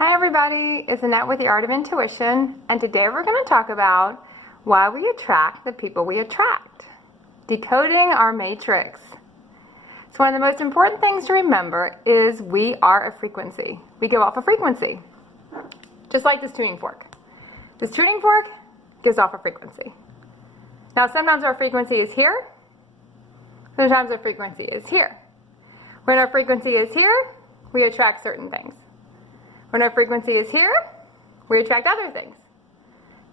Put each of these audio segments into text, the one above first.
Hi everybody, it's Annette with the Art of Intuition, and today we're going to talk about why we attract the people we attract. Decoding our matrix. So one of the most important things to remember is we are a frequency. We give off a frequency, just like this tuning fork. This tuning fork gives off a frequency. Now sometimes our frequency is here, sometimes our frequency is here. When our frequency is here, we attract certain things. When our frequency is here, we attract other things.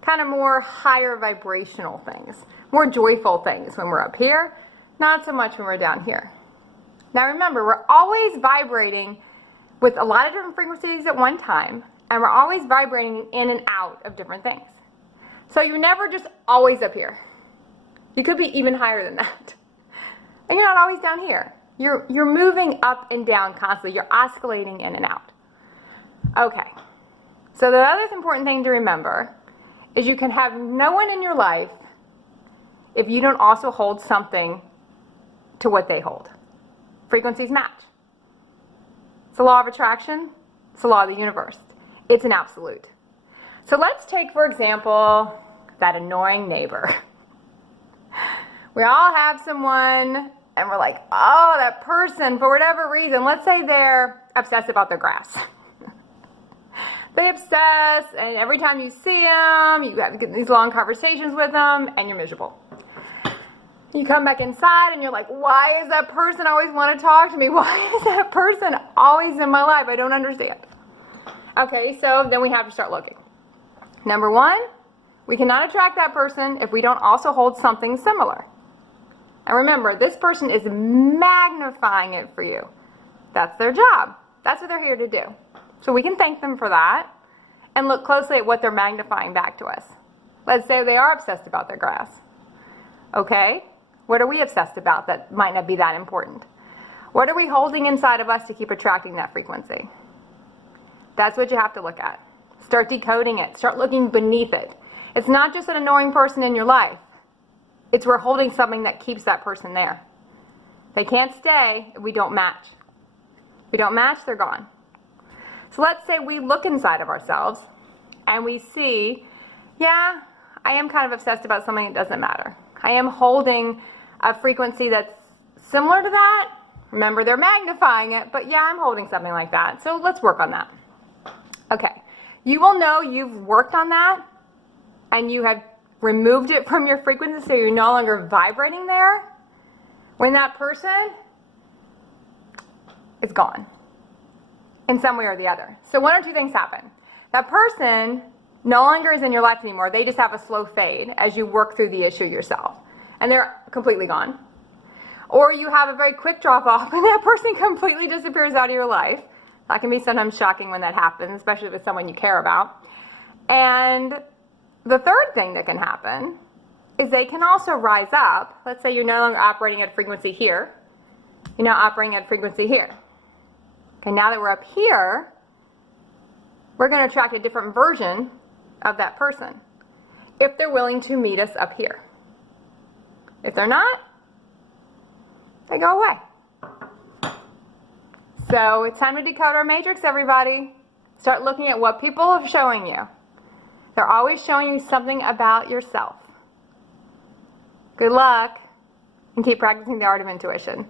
Kind of more higher vibrational things, more joyful things when we're up here, not so much when we're down here. Now remember, we're always vibrating with a lot of different frequencies at one time, and we're always vibrating in and out of different things. So you're never just always up here. You could be even higher than that. And you're not always down here. You're moving up and down constantly. You're oscillating in and out. Okay, so the other important thing to remember is you can have no one in your life if you don't also hold something to what they hold. Frequencies match. It's the law of attraction. It's the law of the universe. It's an absolute. So let's take, for example, that annoying neighbor. We all have someone and we're like, oh, that person, for whatever reason, let's say they're obsessed about their grass. They obsess, and every time you see them, you have these long conversations with them, and you're miserable. You come back inside, and you're like, why is that person always want to talk to me? Why is that person always in my life? I don't understand. Okay, so then we have to start looking. Number one, we cannot attract that person if we don't also hold something similar. And remember, this person is magnifying it for you. That's their job. That's what they're here to do. So we can thank them for that and look closely at what they're magnifying back to us. Let's say they are obsessed about their grass. Okay, what are we obsessed about that might not be that important? What are we holding inside of us to keep attracting that frequency? That's what you have to look at. Start decoding it. Start looking beneath it. It's not just an annoying person in your life. It's we're holding something that keeps that person there. They can't stay if we don't match. If we don't match, they're gone. So let's say we look inside of ourselves and we see, yeah, I am kind of obsessed about something that doesn't matter. I am holding a frequency that's similar to that. Remember, they're magnifying it, but yeah, I'm holding something like that. So let's work on that. Okay, you will know you've worked on that and you have removed it from your frequency so you're no longer vibrating there when that person is gone in some way or the other. So one or two things happen. That person no longer is in your life anymore. They just have a slow fade as you work through the issue yourself. And they're completely gone. Or you have a very quick drop off and that person completely disappears out of your life. That can be sometimes shocking when that happens, especially with someone you care about. And the third thing that can happen is they can also rise up. Let's say you're no longer operating at frequency here. You're now operating at frequency here. Okay, now that we're up here, we're going to attract a different version of that person if they're willing to meet us up here. If they're not, they go away. So it's time to decode our matrix, everybody. Start looking at what people are showing you. They're always showing you something about yourself. Good luck, and keep practicing the art of intuition.